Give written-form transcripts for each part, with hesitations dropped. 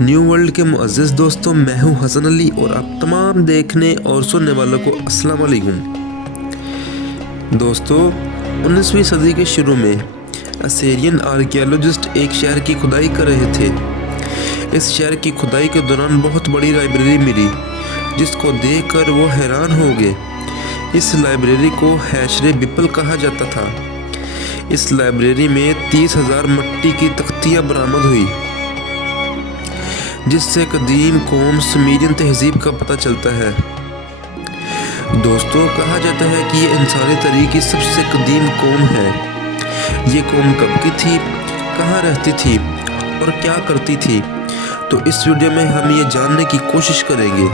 New world के मुअज़्ज़िज़ दोस्तों, मैं हूं हसन अली और आप तमाम देखने और सुनने वालों को अस्सलाम वालेकुम। दोस्तों, 19वीं सदी के शुरू में असीरियन आर्कियोलॉजिस्ट एक शहर की खुदाई कर रहे थे। इस शहर की खुदाई के दौरान बहुत बड़ी लाइब्रेरी मिली, जिसको देखकर वो हैरान हो गए। इस लाइब्रेरी को हैशरे बिपल कहा जाता था। इस लाइब्रेरी में 30,000 मिट्टी की तख्तियाँ बरामद हुई, जिससे कदीम कौम सुमेरियन तहजीब का पता चलता है। दोस्तों, कहा जाता है कि ये इंसानी तारीख की सबसे कदीम कौम है। ये कौम कब की थी, कहाँ रहती थी और क्या करती थी, तो इस वीडियो में हम ये जानने की कोशिश करेंगे।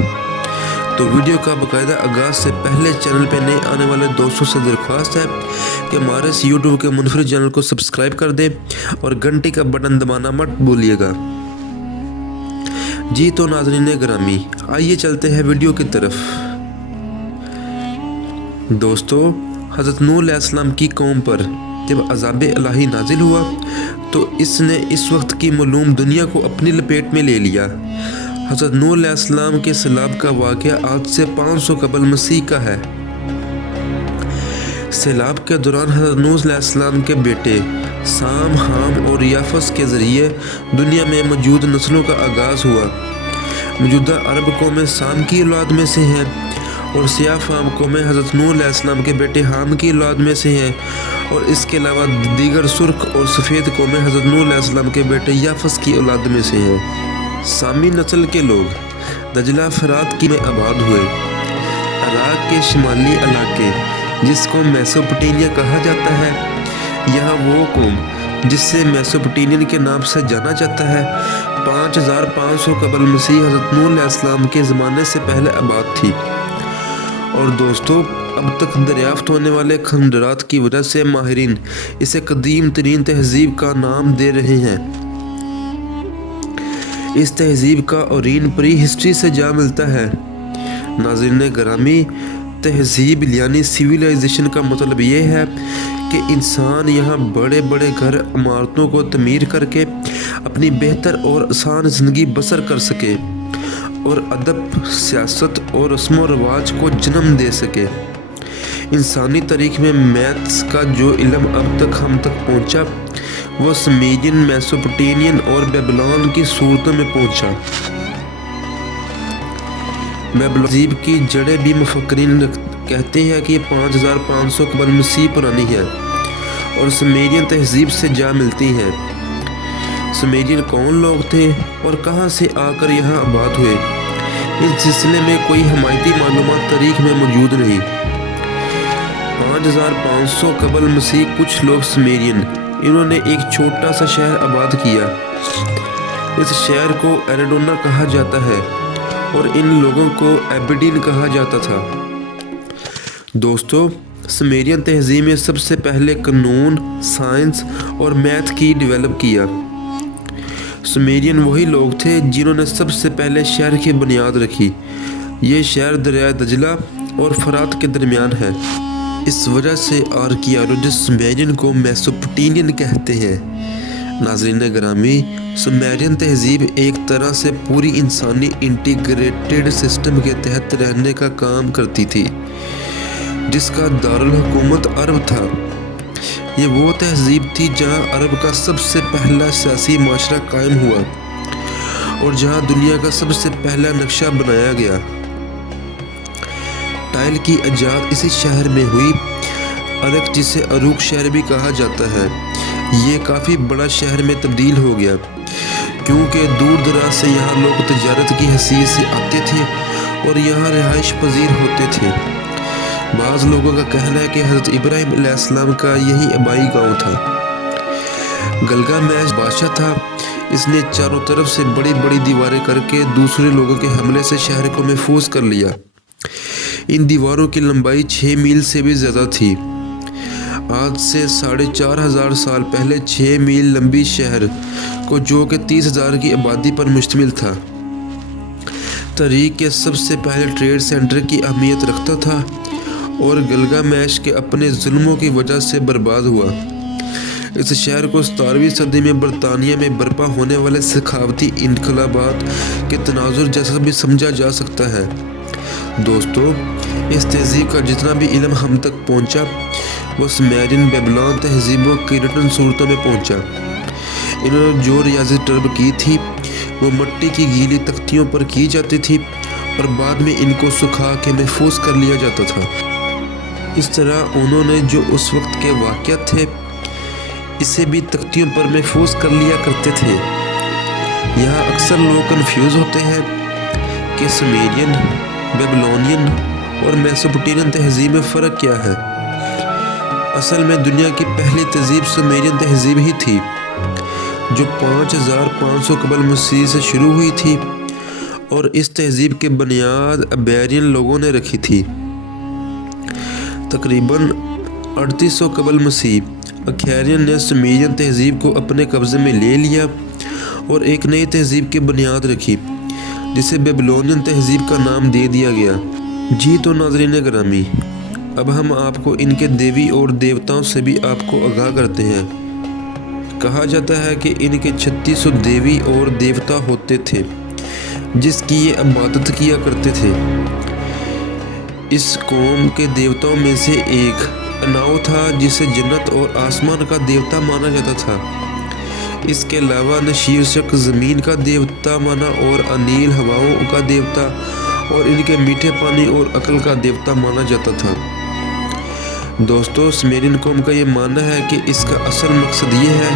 तो वीडियो का बाकायदा आगाज़ से पहले चैनल पे नए आने वाले दोस्तों से दरख्वास्त है कि हमारे इस यूट्यूब के मुनफरिद चैनल को सब्सक्राइब कर दें और घंटी का बटन दबाना मत भूलिएगा। जी तो नाज़रीन गिरामी, आइए चलते हैं वीडियो की तरफ। दोस्तों, हज़रत नूह अलैहिस्सलाम की कौम पर जब अज़ाब इलाही नाजिल हुआ तो इसने इस वक्त की मालूम दुनिया को अपनी लपेट में ले लिया। हज़रत नूह अलैहिस्सलाम के सैलाब का वाक़या आज से 500 कबल मसीह का है। सैलाब के दौरान हज़रत नूह अलैहिस्सलाम के बेटे साम, हाम और याफस के ज़रिए दुनिया में मौजूद नस्लों का आगाज़ हुआ। मौजूदा अरब कौमें साम की औलाद में से हैं और सियाह फाम कौमें हज़रत नूह अलैहिस्सलाम के बेटे हाम की औलाद में से हैं, और इसके अलावा दीगर सुर्ख और सफ़ेद कौमें हज़रत नूह अलैहिस्सलाम के बेटे याफस की औलाद में से हैं। सामी नस्ल के लोग दजला फरात की में आबाद हुए। इराक़ के शुमाली इलाके, जिसको मेसोपोटामिया कहा जाता है, यहाँ वो कौम जिससे मेसोपोटामियन के नाम से जाना जाता है 5500 कबल मसीह हज़रत नूह अलैहिस्सलाम के ज़माने से पहले आबाद थी। और दोस्तों, अब तक दरियाफ्त होने वाले खंडरात की वजह से माहिरीन इसे कदीम तरीन तहजीब का नाम दे रहे हैं। इस तहजीब का ओरिजिन प्री हिस्ट्री से जा मिलता है। नाज़रीन गिरामी, तहजीब यानी सिविलाइजेशन का मतलब ये है कि इंसान यहाँ बड़े बड़े घर इमारतों को तमीर करके अपनी बेहतर और आसान ज़िंदगी बसर कर सके और अदब, सियासत और रस्म व रवाज को जन्म दे सके। इंसानी तारीख में मैथ्स का जो इल्म अब तक हम तक पहुँचा वो सुमेरियन, मेसोपोटामियन और बेबीलोन की सूरतों में पहुँचा। बेबीलोन तहजीब की जड़ें भी मुफक्किरीन कहते हैं कि 5500 कबल मसीह पुरानी है और सुमेरियन तहजीब से जा मिलती हैं। सुमेरियन कौन लोग थे और कहां से आकर यहां आबाद हुए, इस सिलसिले में कोई हमायती मालूमात तारीख में मौजूद नहीं। 5500 कबल मसीह कुछ लोग सुमेरियन, इन्होंने एक छोटा सा शहर आबाद किया। इस शहर को एरेडोना कहा जाता है और इन लोगों को एबीडीन कहा जाता था। दोस्तों, सुमेरियन तहजीब में सबसे पहले कानून, साइंस और मैथ की डेवलप किया। सुमेरियन वही लोग थे जिन्होंने सबसे पहले शहर की बुनियाद रखी। ये शहर दरिया दजला और फरात के दरमियान है। इस वजह से आर्कियोलॉजिस्ट सुमेरियन को मेसोपोटामियन कहते हैं। नाज़रीन गिरामी, सुमेरियन तहजीब एक तरह से पूरी इंसानी इंटीग्रेटेड सिस्टम के तहत रहने का काम करती थी, जिसका दारुल हुकूमत अरब था। ये वो तहजीब थी जहाँ अरब का सबसे पहला सियासी माशरा कायम हुआ और जहाँ दुनिया का सबसे पहला नक्शा बनाया गया। टाइल की इजाद इसी शहर में हुई। अरक, जिसे अरूक शहर भी कहा जाता है, ये काफ़ी बड़ा शहर में तब्दील हो गया क्योंकि दूर दराज से यहाँ लोग तजारत की हैसियत से आते थे और यहाँ रिहाइश पजीर होते थे। बाज़ लोगों का कहना है कि हज़रत इब्राहिम अलैहिस्सलाम का यही आबाई गांव था। गलगामेश बादशाह था। इसने चारों तरफ से बड़ी बड़ी दीवारें करके दूसरे लोगों के हमले से शहर को महफूज कर लिया। इन दीवारों की लंबाई 6 मील से भी ज़्यादा थी। आज से 4500 साल पहले 6 मील लंबी शहर को, जो कि 30,000 की आबादी पर मुश्तमिल था, तारीख के सबसे पहले ट्रेड सेंटर की अहमियत रखता था और गलगामेश के अपने जुल्मों की वजह से बर्बाद हुआ। इस शहर को 17वीं सदी में बरतानिया में बर्पा होने वाले सखावती इनकलाबात के तनाजुर जैसा भी समझा जा सकता है। दोस्तों, इस तहजीब का जितना भी इल्म हम तक पहुंचा वो सुमेरियन बेबीलोन तहजीबों की रिटन सूरतों में पहुंचा। इन्होंने जो रियाजी टर्ब की थी वो मिट्टी की गीली तख्तियों पर की जाती थी और बाद में इनको सुखा के महफूज कर लिया जाता था। इस तरह उन्होंने जो उस वक्त के वाक़यात थे इसे भी तख्तियों पर महफूज कर लिया करते थे। यहाँ अक्सर लोग कंफ्यूज होते हैं कि सुमेरियन, बेबीलोनियन और मेसोपोटामियन तहजीब में फ़र्क क्या है। असल में दुनिया की पहली तहजीब सुमेरियन तहजीब ही थी जो 5500 कबल मसीह से शुरू हुई थी और इस तहजीब की बुनियाद अबेरियन लोगों ने रखी थी। तकरीबन 3800 कबल मसीह अखैरियन ने सुमेरियन तहजीब को अपने कब्ज़े में ले लिया और एक नई तहजीब की बुनियाद रखी जिसे बेबीलोनियन तहजीब का नाम दे दिया गया। जी तो नाज़रीन गिरामी, अब हम आपको इनके देवी और देवताओं से भी आपको आगाह करते हैं। कहा जाता है कि इनके 3600 देवी और देवता होते थे जिसकी ये इबादत किया करते थे। इस कौम के देवताओं में से एक अनाव था जिसे जन्नत और आसमान का देवता माना जाता था। इसके अलावा नशीरशक ज़मीन का देवता माना और अनील हवाओं का देवता और इनके मीठे पानी और अकल का देवता माना जाता था। दोस्तों, सुमेरियन कौम का ये मानना है कि इसका असल मकसद ये है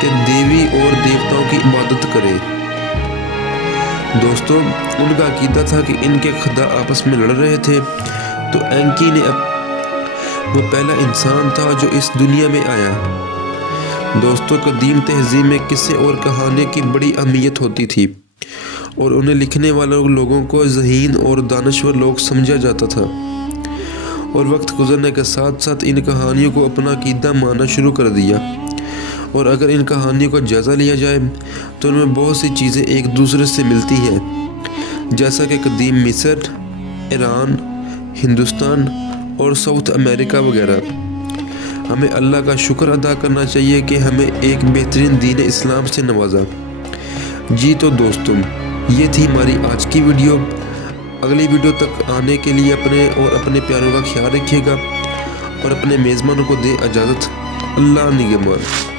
कि देवी और देवताओं की इबादत करे। दोस्तों, उनका अकीदा था कि इनके खुदा आपस में लड़ रहे थे तो एंकी ने वो पहला इंसान था जो इस दुनिया में आया। दोस्तों, कदीम तहजीब में किस्से और कहानी की बड़ी अहमियत होती थी और उन्हें लिखने वाले लोगों को ज़हीन और दानश्वर लोग समझा जाता था और वक्त गुजरने के साथ साथ इन कहानियों को अपना अकीदा मानना शुरू कर दिया। और अगर इन कहानियों का जायज़ा लिया जाए तो उनमें बहुत सी चीज़ें एक दूसरे से मिलती हैं, जैसा कि कदीम मिस्र, ईरान, हिंदुस्तान और साउथ अमेरिका वगैरह। हमें अल्लाह का शुक्र अदा करना चाहिए कि हमें एक बेहतरीन दीन इस्लाम से नवाजा। जी तो दोस्तों, ये थी हमारी आज की वीडियो। अगली वीडियो तक आने के लिए अपने और अपने प्यारों का ख्याल रखिएगा और अपने मेज़बानों को दे इजाज़त। अल्लाह निगहबान।